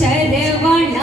Sharavana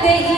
terrível.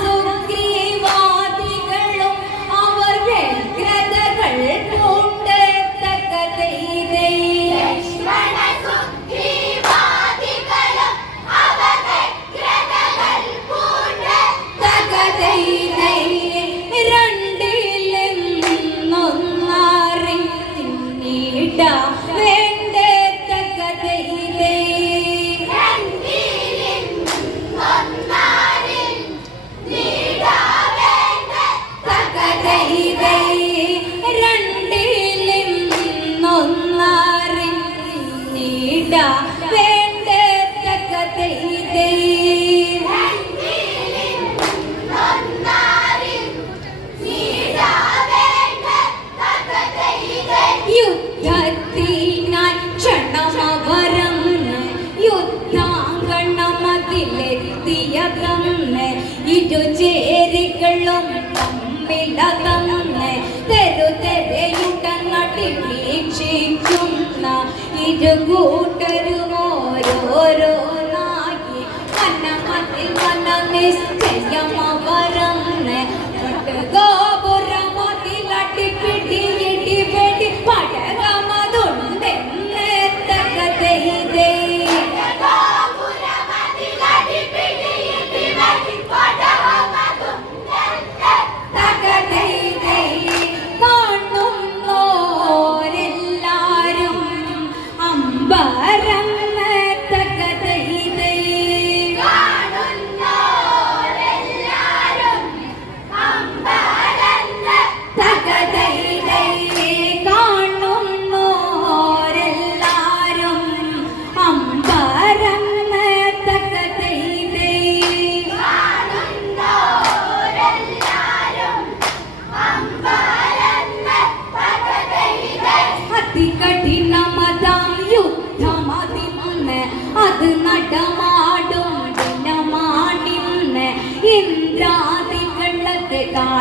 ganggu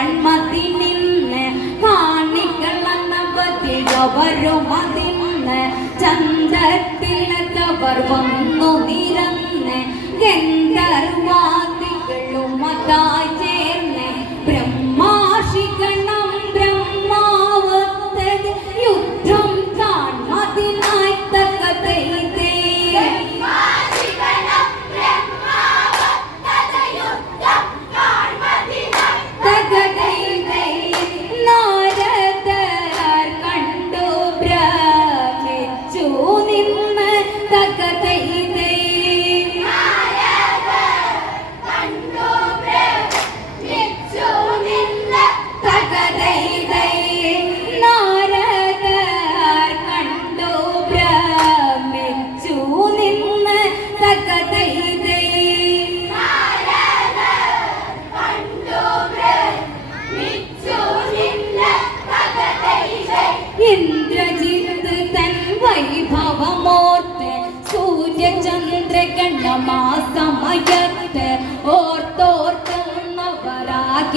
കൺമതിനിന്ന് കാണികളന്നവരുമതിന്ന് ചന്തത്തിലത്തവർ വന്നു നിരന്ന് ഗന്ധർവാദികളുമതായി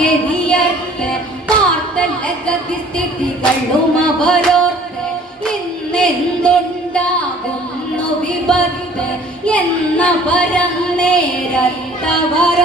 ഓർത്തോർക്കുന്നവരാകെരിയത്ത് പാർത്തല്ല ഗതിസ്ഥിതികളും അവരോർത്ത് ഇന്നെന്തുണ്ടാകുന്നു വിപത്ത്? എന്ന പരം നേരത്തവരോർത്ത്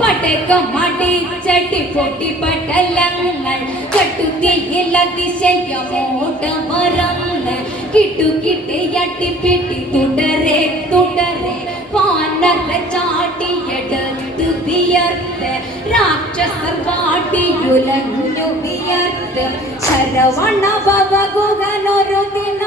പടക്കം അടിച്ചടി പൊട്ടി പടലങ്ങൾ കട്ടുകയിൽ അതിശയമോട്ട മറന്ന് കിട്ടു കിട്ടിയട്ടി പിട്ടി തുടരെ തുടരെ പാനല ചാട്ടിയെടുത്തു വിയർത്ത് രാക്ഷസർ പാട്ടിയുലഞ്ഞു വിയർത്ത് ശരവണ ഭവകുകനൊരു ദിന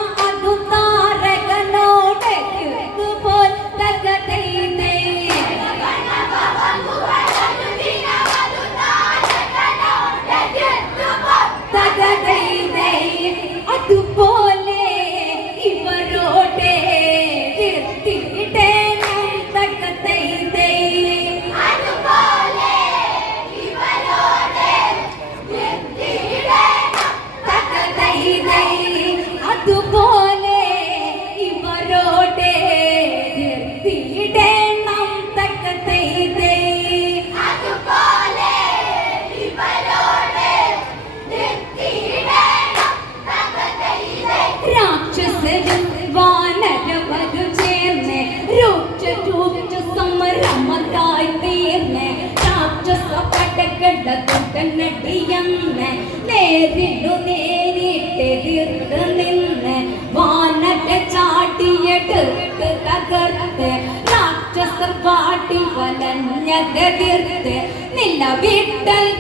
നേരിടു നേരിട്ടെതിർത്ത് നിന്ന്? വാനര ചാട്ടിയെടുത്ത് തകർത്ത് രാക്ഷസർ പാട്ടി വലഞ്ഞതെതിർത്ത് നിലവിട്ടൽ പാൽപ്പം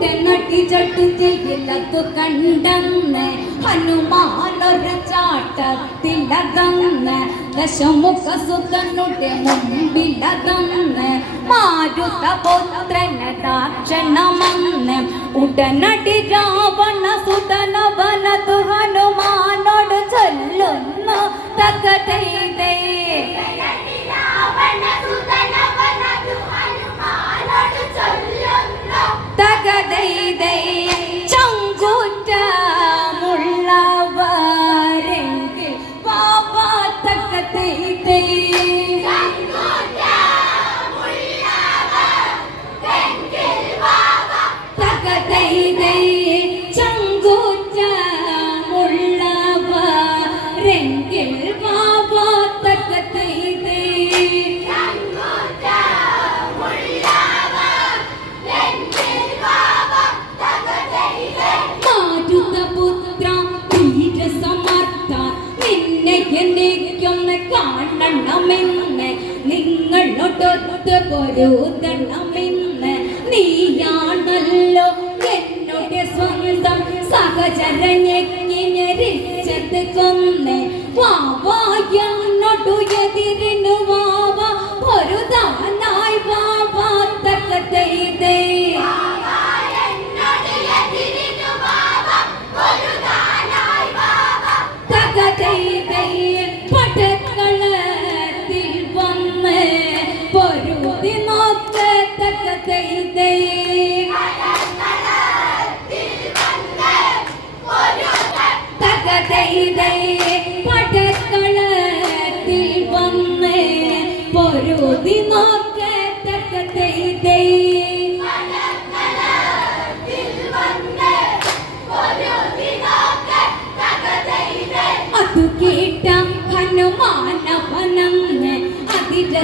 കൂട്ടിൽ നട്ടിചട്ടിത്തിൽ ഇല്ലത്തു കണ്ടെന്ന് ഹനുമാനൊരു ചാട്ടത്തിലകന്ന്. ദശമുഖ സുതനുടെ മുമ്പിലകന്ന്. മാരുത പുത്രന് ദാക്ഷണമെന്ന്. ഉടനടി രാവണ സുതനവനതു ഹനുമാനോട് ചൊല്ലുന്നു. തകതൈതേ രാവണ സുതനവനതു ഹനുമാനോട് ചൊല്ലുന്നു. ദഗ ദൈ ചങ്കൂറ്റ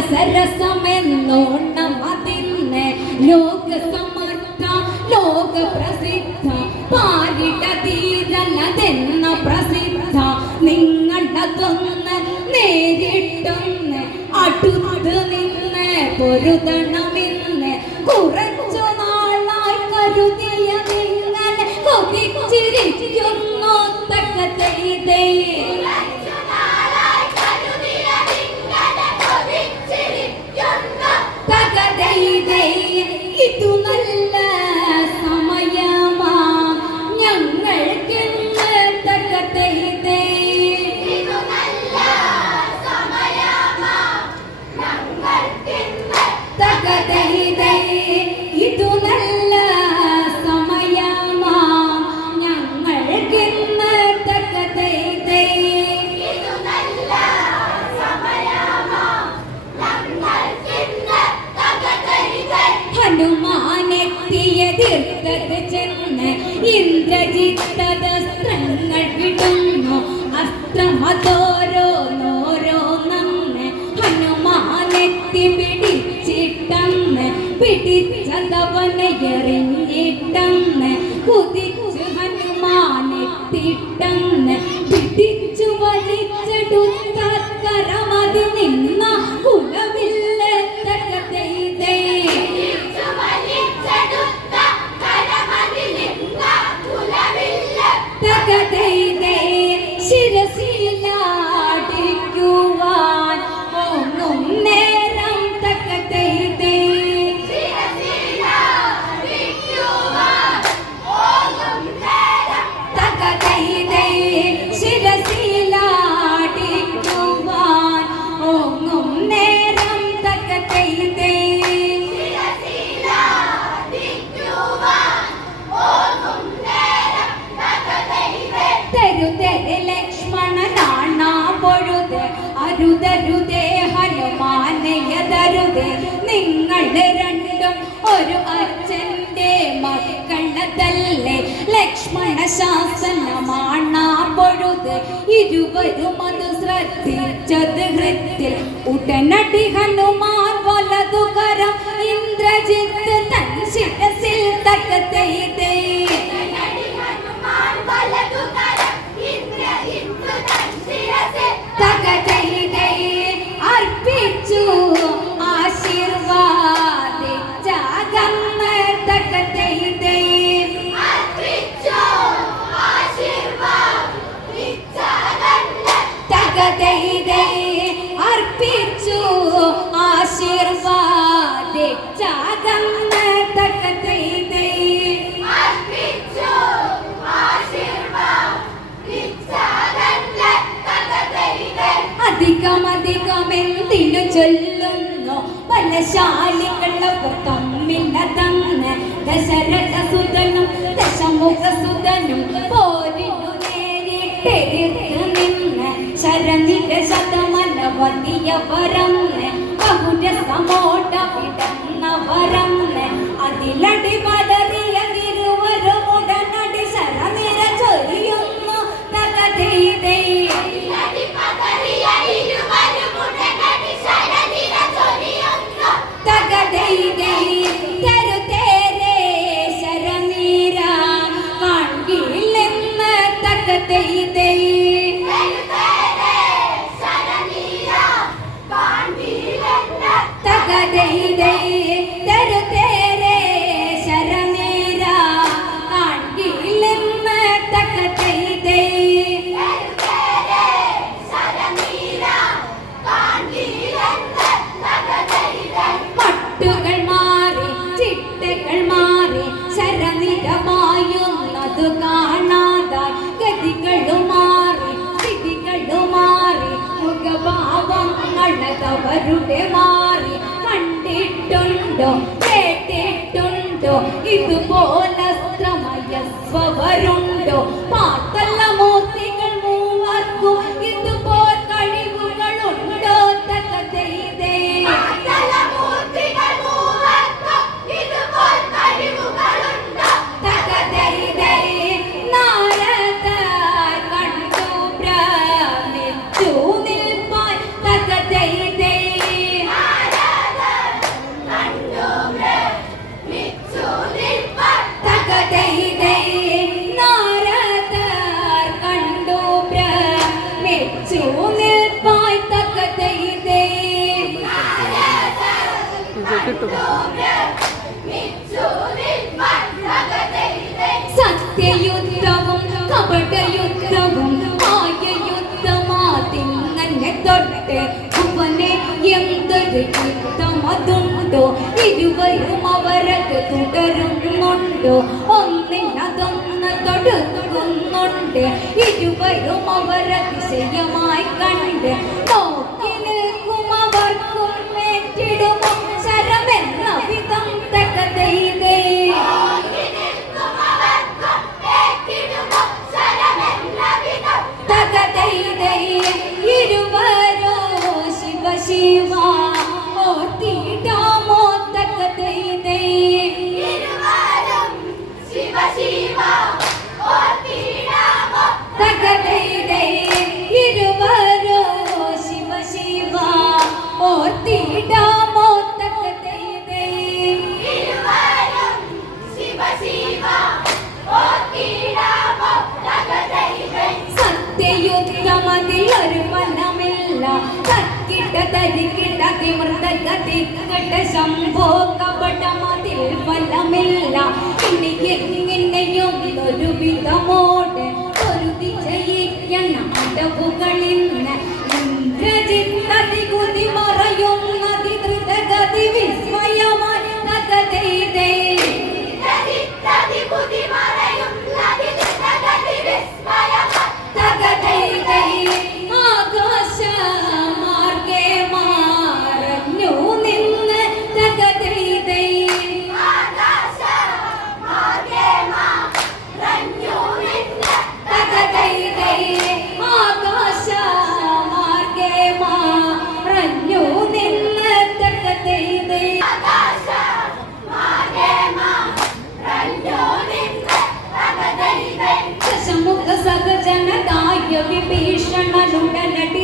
രസരസമെന്നോണം അതിന്നെ ലോക സമർത്ഥ ലോക പ്രസിദ്ധ പാരിട തീരനതെന്ന പ്രസിദ്ധ. നിങ്ങളതൊന്ന് നേരിട്ടൊന്ന് അടുത്ത് നിന്ന് പൊരുതണമെന്ന് കുറച്ചു നാളായി കരുതിയ നിങ്ങൾ കൊതിച്ചിരിക്കുന്നു തക്ക ചെയ്തേ. ഇതു കിട്ടുന്നല്ല ചിത്തത് ചെന്ന് ഇന്ദ്രജിത്തതസ്ത്രങ്ങൾ വിടുന്നു. അസ്ത്രമതോരോന്നോരോന്നന്ന് ഹനുമാനെത്തി പിടിച്ചിട്ടന്ന് പിടിച്ചതവനെയറി ശാസനമാണ് പൊഴുത് ഇരുവരും അത് ശ്രദ്ധിച്ചത് ഹൃത്തിൽ. ഉടനടി ഹനുമ ബലശാലികളവർ തമ്മിൽ തന്ന് ദശരഥ സുതനും ദശമുഖ സുതനും പോരിനു നേരിട്ടെതിർത്ത് നിന്ന് ശരണിക ശതമനവതിയവരന്ന് ബഹുരസമോട വിടന്നവരന്ന് മുഖഭാവങ്ങളതവരുടെ മാറി കണ്ടിട്ടുണ്ടോ? കേട്ടിട്ടുണ്ടോ? ഇതുപോലെ ശ്രമയസ്വരുണ്ടോ സത്യയുദ്ധവും കപടയുദ്ധവും മായയുദ്ധമാതിങ്ങനെ തൊട്ട് അവനെ എന്തൊരു യുദ്ധമതുണ്ടോ? ഇരുവരും അവരത് തുടരുന്നുണ്ടോ? ഒന്നിനതൊന്ന് തൊടുക്കുന്നുണ്ട് ഇരുവരും അവരതിശയമായി കണ്ട് até ter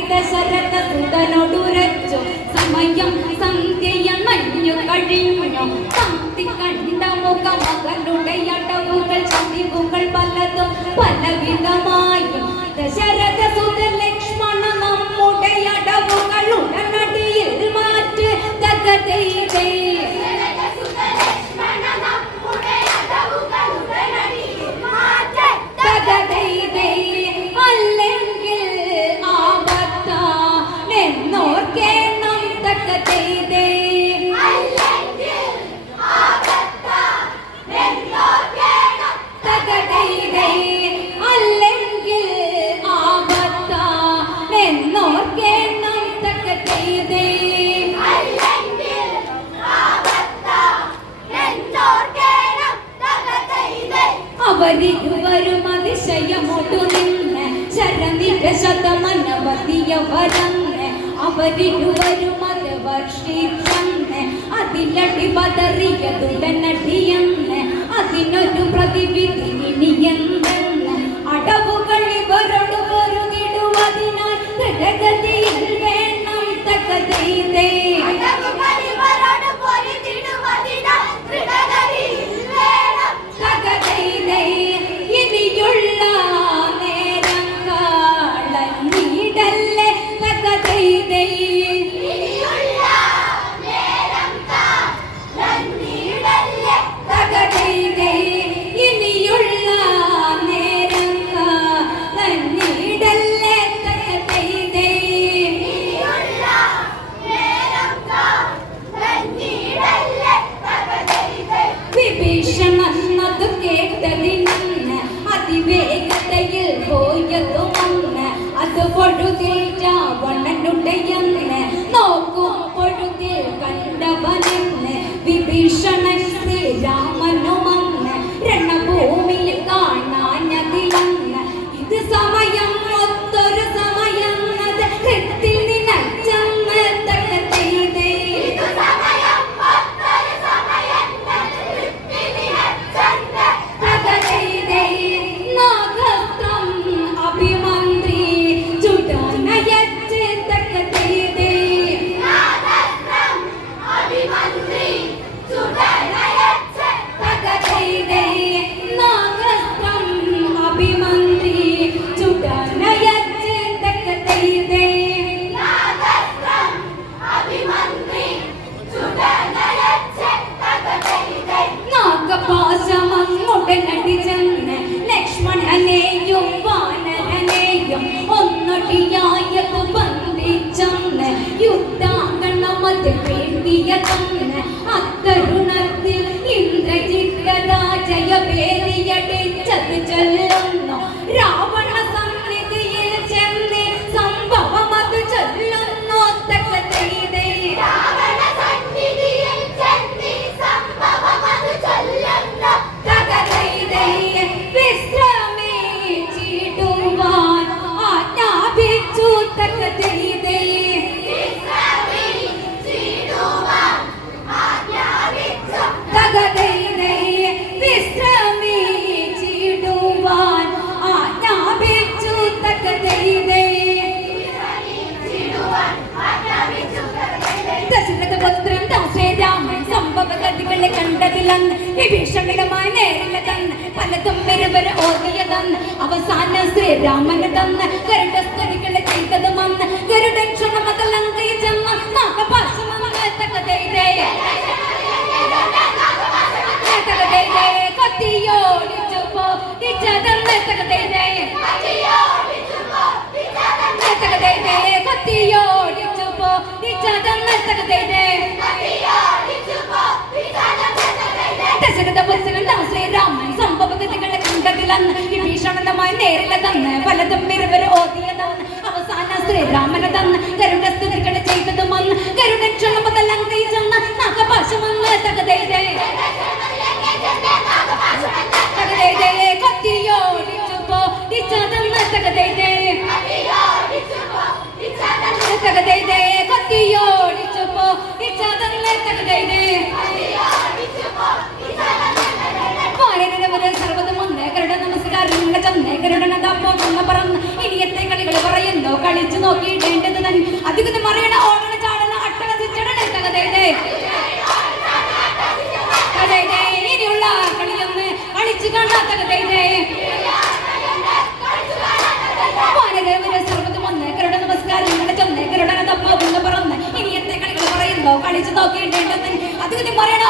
വിഭീഷണനുടനടി ദശരഥ സുതനൊടുരച്ചു സമയം സന്ധ്യയ മഞ്ഞു കഴിഞ്ഞു സന്ധ്യ കണ്ട മുഖ മകളുടെ അടവുകൾ ചതിവുകൾ പലതും പലവിധമായി. ദശരഥ അവരിരുവരും അത് വർഷിച്ചന്ന് അതിലടി പതറിയതുടനടിയെന്ന് അതിനൊരു പ്രതിവിധി ഇനിയെന്തെന്ന് വിഭീഷണിടമായി നേരില തന്ന്. പലതും വരുവരെ ഓതിയതന്ന് അവസാനം ശ്രീരാമന് തന്ന്. ഗരുഡ സ്തുതികളെ ചെയ്തതുമന്ന്. ഗരുഡൻ ക്ഷണമതലങ്കൈ ചെന്ന് നാഗപാശമെന്ന് തകതൈതേ തകതൈതേ കത്തിയോടിച്ചു പോ തകതൈതേ തകതൈതേ കത്തിയോടിച്ചു പോ കണ്ടതിലന്ന് വിഭീഷണമായി നേരില തന്ന്. പലതും ഇരുവർ ഓതിയതന്ന്. അവസാന ശ്രീരാമനെ തന്ന്. ഗരുഡ ചെയ്തതും വന്ന്. ഗരുഡൻ ക്ഷണമതെല്ലാം കൈ ചെന്ന് നാഗപാശമെന്ന് തകതൈതേ തകതൈതേ കത്തിയോടിച്ചു പോ ഇച്ചതന്ന് തകതൈതേ തകതൈതേ കത്തിയോടിച്ചു പോ ഇച്ചതന്ന് കരുടനതാപ്പോ ഇനി എത്ര കളികൾ പറയുന്നു. കളിച്ചു നോക്കിയിട്ടേണ്ടത് തന്നെ അധികം മറിയണ ഓടണ ചാടണ അട്ടണ ഇനിയുള്ള കളിയൊന്ന് കളിച്ചു കാണാത്ത നമസ്കാരം നിങ്ങളുടെ ചന്ദ കരുടനതാപ്പോ എന്ന് ഇനി ഇനിയത്തെ കളികൾ പറയുന്നോ. കളിച്ചു നോക്കിയിടേണ്ടത് അധികം മറിയണ